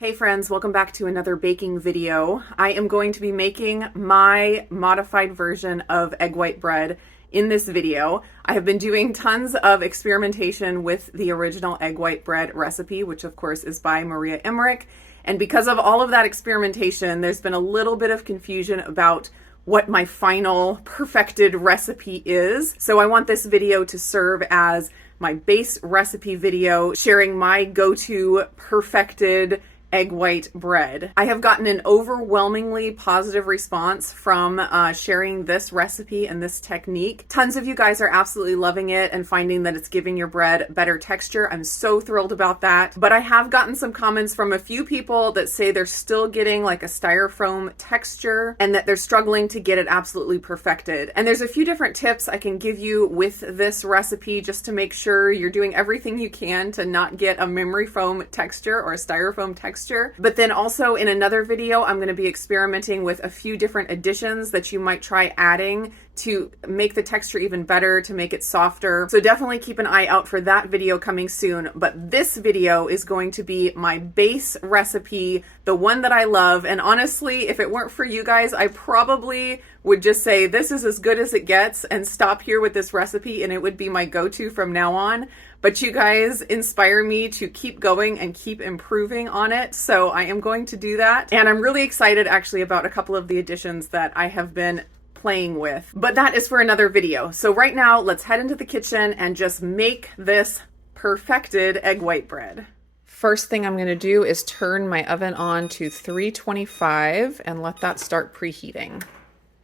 Hey friends, welcome back to another baking video. I am going to be making my modified version of egg white bread in this video. I have been doing tons of experimentation with the original egg white bread recipe, which of course is by Maria Emmerich. And because of all of that experimentation, there's been a little bit of confusion about what my final perfected recipe is. So I want this video to serve as my base recipe video, sharing my go-to perfected egg white bread. I have gotten an overwhelmingly positive response from sharing this recipe and this technique. Tons of you guys are absolutely loving it and finding that it's giving your bread better texture. I'm so thrilled about that. But I have gotten some comments from a few people that say they're still getting like a styrofoam texture and that they're struggling to get it absolutely perfected. And there's a few different tips I can give you with this recipe just to make sure you're doing everything you can to not get a memory foam texture or a styrofoam texture. But then also in another video, I'm going to be experimenting with a few different additions that you might try adding to make the texture even better, to make it softer. So definitely keep an eye out for that video coming soon. But this video is going to be my base recipe, the one that I love. And honestly, if it weren't for you guys, I probably would just say this is as good as it gets and stop here with this recipe, and it would be my go-to from now on. But you guys inspire me to keep going and keep improving on it. So I am going to do that. And I'm really excited actually about a couple of the additions that I have been playing with. But that is for another video. So right now, let's head into the kitchen and just make this perfected egg white bread. First thing I'm going to do is turn my oven on to 325 and let that start preheating.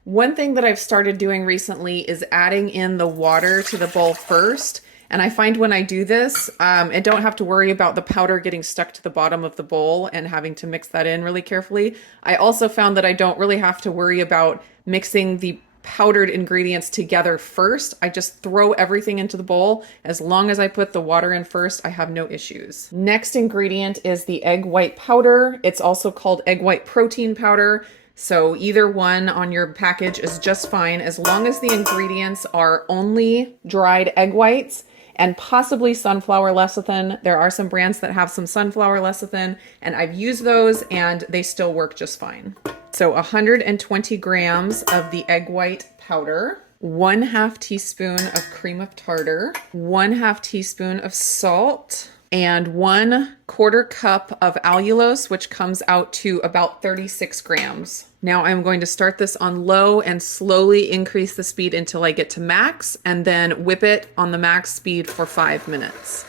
One thing that I've started doing recently is adding in the water to the bowl first. And I find when I do this, I don't have to worry about the powder getting stuck to the bottom of the bowl and having to mix that in really carefully. I also found that I don't really have to worry about mixing the powdered ingredients together first. I just throw everything into the bowl. As long as I put the water in first, I have no issues. Next ingredient is the egg white powder. It's also called egg white protein powder. So either one on your package is just fine as long as the ingredients are only dried egg whites and possibly sunflower lecithin. There are some brands that have some sunflower lecithin, and I've used those and they still work just fine. So 120 grams of the egg white powder, 1/2 teaspoon of cream of tartar, 1/2 teaspoon of salt, and 1/4 cup of allulose, which comes out to about 36 grams. Now I'm going to start this on low and slowly increase the speed until I get to max, and then whip it on the max speed for 5 minutes.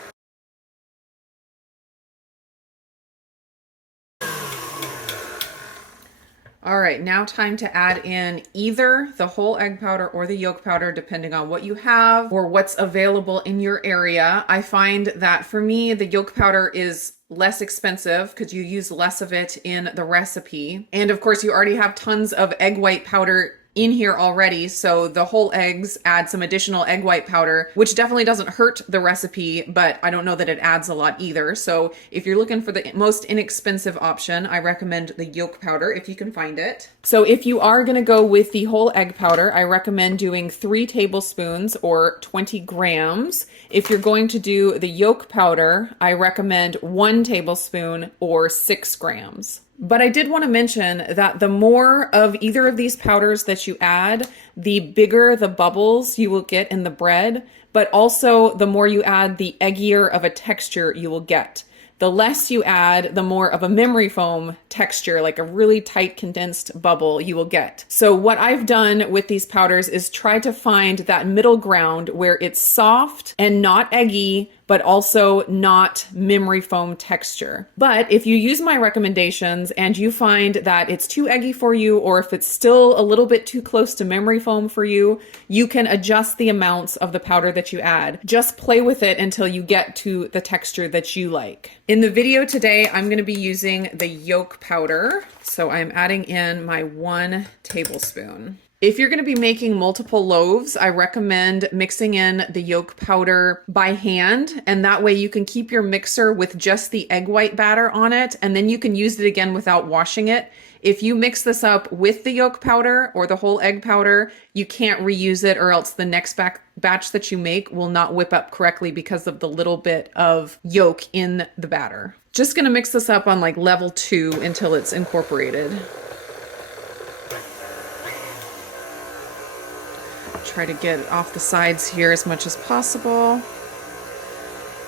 All right, now time to add in either the whole egg powder or the yolk powder, depending on what you have or what's available in your area. I find that for me, the yolk powder is less expensive because you use less of it in the recipe. And of course, you already have tons of egg white powder in here already, so the whole eggs add some additional egg white powder, which definitely doesn't hurt the recipe, but I don't know that it adds a lot either. So if you're looking for the most inexpensive option, I recommend the yolk powder if you can find it. So if you are gonna go with the whole egg powder, I recommend doing 3 tablespoons or 20 grams. If you're going to do the yolk powder, I recommend 1 tablespoon or 6 grams. But I did want to mention that the more of either of these powders that you add, the bigger the bubbles you will get in the bread, but also the more you add, the eggier of a texture you will get. The less you add, the more of a memory foam texture, like a really tight condensed bubble you will get. So what I've done with these powders is try to find that middle ground where it's soft and not eggy, but also not memory foam texture. But if you use my recommendations and you find that it's too eggy for you, or if it's still a little bit too close to memory foam for you, you can adjust the amounts of the powder that you add. Just play with it until you get to the texture that you like. In the video today, I'm gonna be using the yolk powder. So I'm adding in my 1 tablespoon. If you're going to be making multiple loaves, I recommend mixing in the yolk powder by hand, and that way you can keep your mixer with just the egg white batter on it, and then you can use it again without washing it. If you mix this up with the yolk powder or the whole egg powder, you can't reuse it, or else the next batch that you make will not whip up correctly because of the little bit of yolk in the batter. Just gonna mix this up on like level 2 until it's incorporated. Try to get off the sides here as much as possible.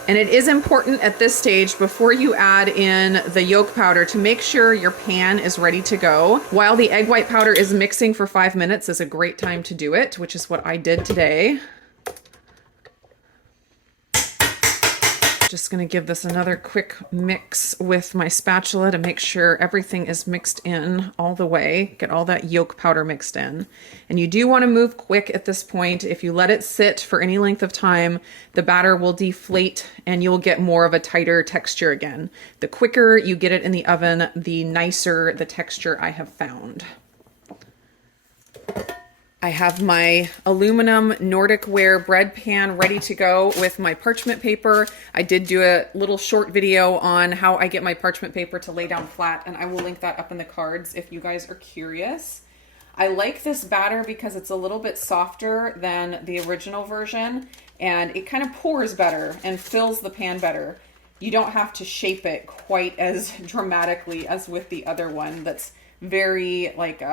And it is important at this stage, before you add in the yolk powder, to make sure your pan is ready to go. While the egg white powder is mixing for 5 minutes is a great time to do it, which is what I did today. Just gonna give this another quick mix with my spatula to make sure everything is mixed in all the way, get all that yolk powder mixed in. And you do wanna move quick at this point. If you let it sit for any length of time, the batter will deflate and you'll get more of a tighter texture again. The quicker you get it in the oven, the nicer the texture I have found. I have my aluminum Nordic ware bread pan ready to go with my parchment paper. I did do a little short video on how I get my parchment paper to lay down flat, and I will link that up in the cards if you guys are curious. I like this batter because it's a little bit softer than the original version, and it kind of pours better and fills the pan better. You don't have to shape it quite as dramatically as with the other one that's very like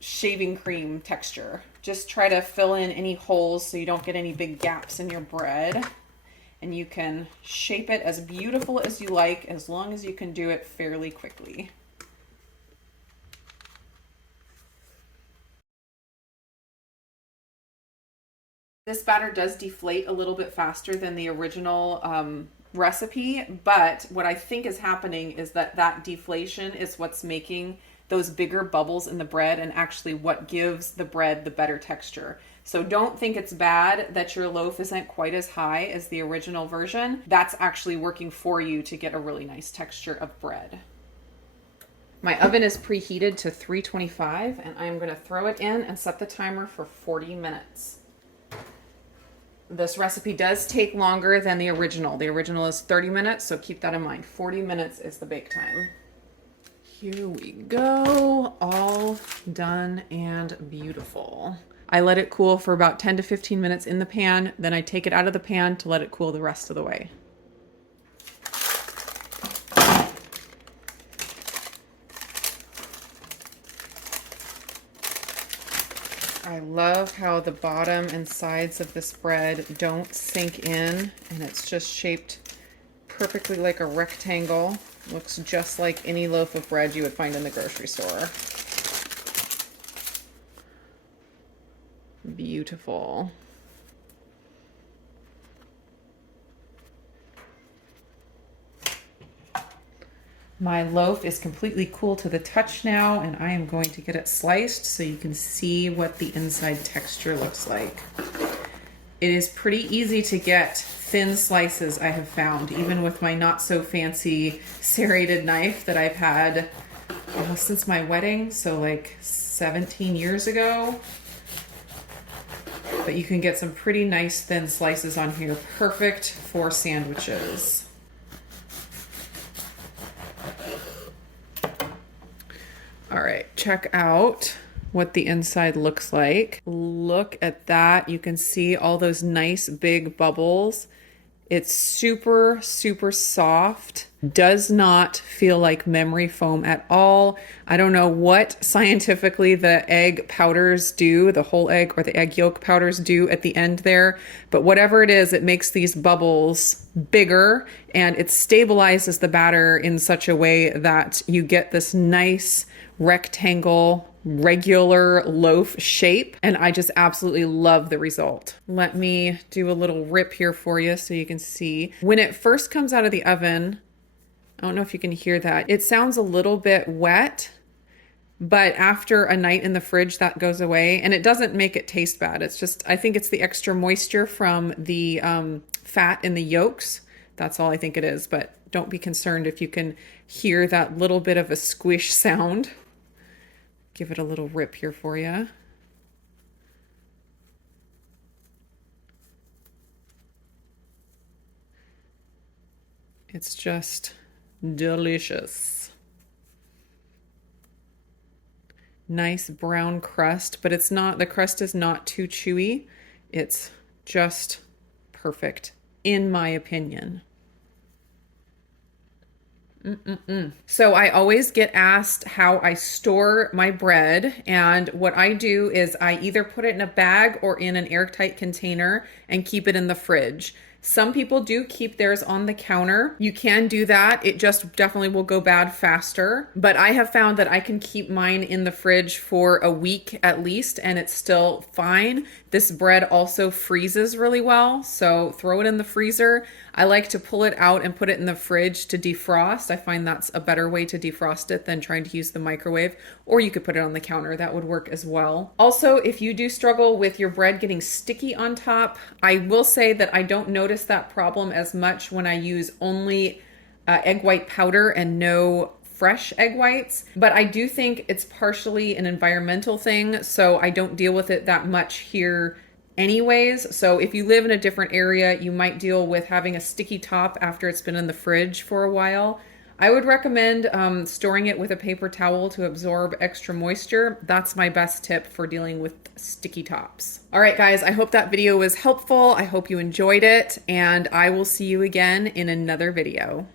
shaving cream texture. Just try to fill in any holes so you don't get any big gaps in your bread, and you can shape it as beautiful as you like as long as you can do it fairly quickly. This batter does deflate a little bit faster than the original recipe, but what I think is happening is that deflation is what's making those bigger bubbles in the bread and actually what gives the bread the better texture. So don't think it's bad that your loaf isn't quite as high as the original version. That's actually working for you to get a really nice texture of bread. My oven is preheated to 325 and I'm gonna throw it in and set the timer for 40 minutes. This recipe does take longer than the original. The original is 30 minutes, so keep that in mind. 40 minutes is the bake time. Here we go, all done and beautiful. I let it cool for about 10 to 15 minutes in the pan, then I take it out of the pan to let it cool the rest of the way. I love how the bottom and sides of this bread don't sink in, and it's just shaped perfectly like a rectangle. Looks just like any loaf of bread you would find in the grocery store. Beautiful. My loaf is completely cool to the touch now, and I am going to get it sliced so you can see what the inside texture looks like. It is pretty easy to get thin slices, I have found, even with my not so fancy serrated knife that I've had since my wedding, so like 17 years ago. But you can get some pretty nice thin slices on here, perfect for sandwiches. All right, check out what the inside looks like. Look at that. You can see all those nice big bubbles. It's super, super soft. Does not feel like memory foam at all. I don't know what scientifically the egg powders do, the whole egg or the egg yolk powders do at the end there, but whatever it is, it makes these bubbles bigger and it stabilizes the batter in such a way that you get this nice rectangle, regular loaf shape, and I just absolutely love the result. Let me do a little rip here for you so you can see. When it first comes out of the oven, I don't know if you can hear that, it sounds a little bit wet, but after a night in the fridge that goes away, and it doesn't make it taste bad. It's just, I think it's the extra moisture from the fat in the yolks. That's all I think it is, but don't be concerned if you can hear that little bit of a squish sound. Give it a little rip here for you. It's just delicious. Nice brown crust, but it's not, the crust is not too chewy. It's just perfect, in my opinion. So I always get asked how I store my bread, and what I do is I either put it in a bag or in an airtight container and keep it in the fridge. Some people do keep theirs on the counter. You can do that. It just definitely will go bad faster. But I have found that I can keep mine in the fridge for a week at least, and it's still fine. This bread also freezes really well, so throw it in the freezer. I like to pull it out and put it in the fridge to defrost. I find that's a better way to defrost it than trying to use the microwave, or you could put it on the counter. That would work as well. Also, if you do struggle with your bread getting sticky on top, I will say that I don't notice that problem as much when I use only egg white powder and no fresh egg whites, but I do think it's partially an environmental thing, so I don't deal with it that much here anyways. So if you live in a different area, you might deal with having a sticky top after it's been in the fridge for a while. I would recommend storing it with a paper towel to absorb extra moisture. That's my best tip for dealing with sticky tops. All right, guys, I hope that video was helpful. I hope you enjoyed it, and I will see you again in another video.